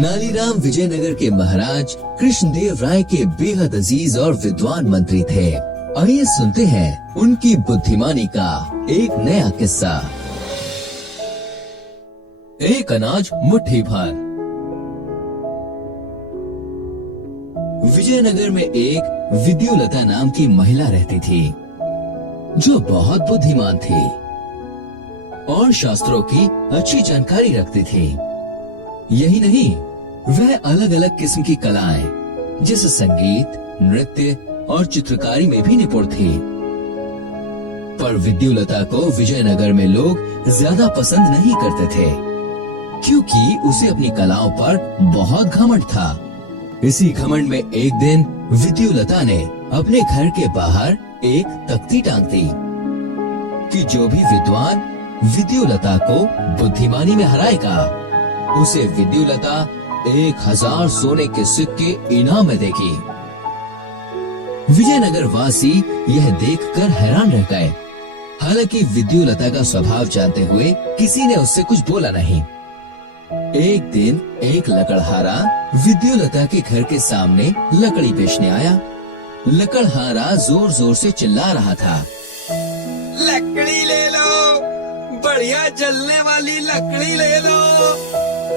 तेनालीराम विजयनगर के महाराज कृष्णदेव राय के बेहद अजीज और विद्वान मंत्री थे। आइए सुनते हैं उनकी बुद्धिमानी का एक नया किस्सा। एक अनाज मुट्ठी भर। विजयनगर में एक विद्युलता नाम की महिला रहती थी, जो बहुत बुद्धिमान थी और शास्त्रों की अच्छी जानकारी रखती थी। यही नहीं, वह अलग अलग किस्म की कलाएं जैसे संगीत, नृत्य और चित्रकारी में भी निपुण थी। पर विद्युलता को विजयनगर में लोग ज्यादा पसंद नहीं करते थे, क्योंकि उसे अपनी कलाओं पर बहुत घमंड था। इसी घमंड में एक दिन विद्युलता ने अपने घर के बाहर एक तख्ती टांग दी कि जो भी विद्वान विद्युलता को बुद्धिमानी में हराएगा, उसे विद्युलता 1000 सोने के सिक्के इनाम में देगी। विजयनगर वासी यह देखकर हैरान रह गए। हालांकि विद्युलता का स्वभाव जानते हुए किसी ने उससे कुछ बोला नहीं। एक दिन एक लकड़हारा विद्युलता के घर के सामने लकड़ी बेचने आया। लकड़हारा जोर जोर से चिल्ला रहा था, लकड़ी ले लो, बढ़िया जलने वाली लकड़ी ले लो।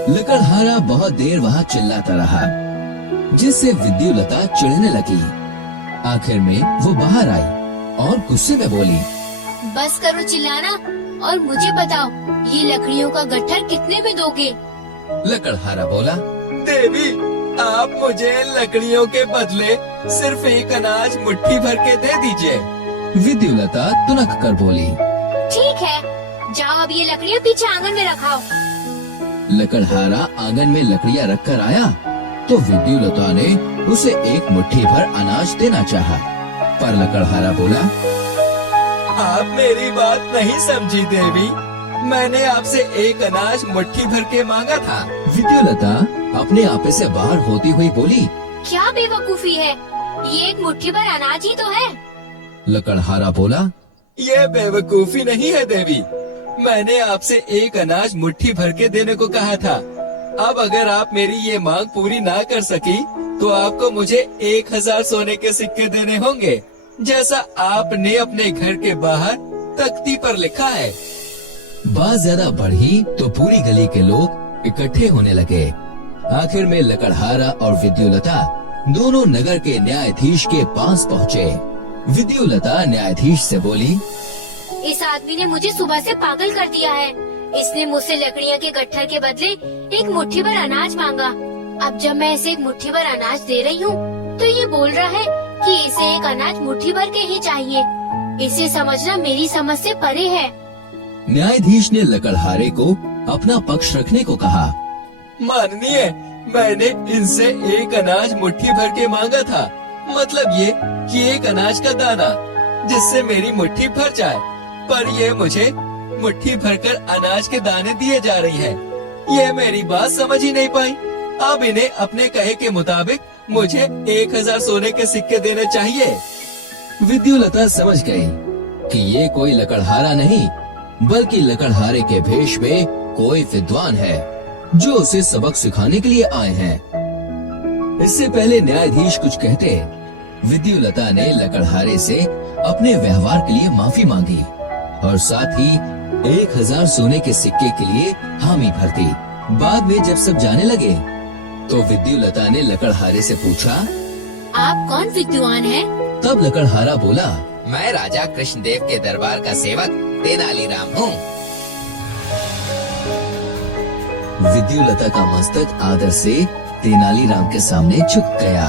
लकड़हारा बहुत देर वहाँ चिल्लाता रहा, जिससे विद्युलता चिढ़ने लगी। आखिर में वो बाहर आई और गुस्से में बोली, बस करो चिल्लाना और मुझे बताओ, ये लकड़ियों का गट्ठर कितने में दोगे? लकड़हारा बोला, देवी, आप मुझे लकड़ियों के बदले सिर्फ एक अनाज मुट्ठी भर के दे दीजिए। विद्युलता तुनक कर बोली, ठीक है, जाओ अब ये लकड़ियाँ पीछे आंगन में रखाओ। लकड़हारा आंगन में लकड़ियाँ रखकर आया तो विद्युलता ने उसे एक मुट्ठी भर अनाज देना चाहा, पर लकड़हारा बोला, आप मेरी बात नहीं समझी देवी, मैंने आपसे एक अनाज मुट्ठी भर के मांगा था। विद्युलता अपने आपे से बाहर होती हुई बोली, क्या बेवकूफी है, ये एक मुट्ठी भर अनाज ही तो है। लकड़हारा बोला, ये बेवकूफी नहीं है देवी, मैंने आपसे एक अनाज मुट्ठी भर के देने को कहा था। अब अगर आप मेरी ये मांग पूरी ना कर सकी तो आपको मुझे 1000 सोने के सिक्के देने होंगे, जैसा आपने अपने घर के बाहर तख्ती पर लिखा है। बात ज्यादा बढ़ी तो पूरी गली के लोग इकट्ठे होने लगे। आखिर में लकड़हारा और विद्युलता दोनों नगर के न्यायाधीश के पास पहुँचे। विद्युलता न्यायाधीश से बोली, इस आदमी ने मुझे सुबह से पागल कर दिया है। इसने मुझसे लकड़ियाँ के गट्ठर के बदले एक मुट्ठी भर अनाज मांगा। अब जब मैं इसे एक मुट्ठी भर अनाज दे रही हूँ तो ये बोल रहा है कि इसे एक अनाज मुट्ठी भर के ही चाहिए। इसे समझना मेरी समझ से परे है। न्यायाधीश ने लकड़हारे को अपना पक्ष रखने को कहा, माननीय, मैंने इनसे एक अनाज मुट्ठी भर के मांगा था, मतलब ये कि एक अनाज का दाना, जिससे मेरी मुट्ठी भर जाए, पर ये मुझे मुट्ठी भरकर अनाज के दाने दिए जा रही है। ये मेरी बात समझ ही नहीं पाई। अब इन्हें अपने कहे के मुताबिक मुझे 1000 सोने के सिक्के देने चाहिए। विद्युलता समझ गई कि ये कोई लकड़हारा नहीं, बल्कि लकड़हारे के भेष में कोई विद्वान है, जो उसे सबक सिखाने के लिए आए हैं। इससे पहले न्यायाधीश कुछ कहते, विद्युलता ने लकड़हारे से अपने व्यवहार के लिए माफी मांगी और साथ ही 1000 सोने के सिक्के के लिए हामी भर दी। बाद में जब सब जाने लगे तो विद्युलता ने लकड़हारे से पूछा, आप कौन विद्वान हैं? तब लकड़हारा बोला, मैं राजा कृष्णदेव के दरबार का सेवक तेनालीराम हूँ। विद्युलता का मस्तक आदर से तेनालीराम के सामने झुक गया।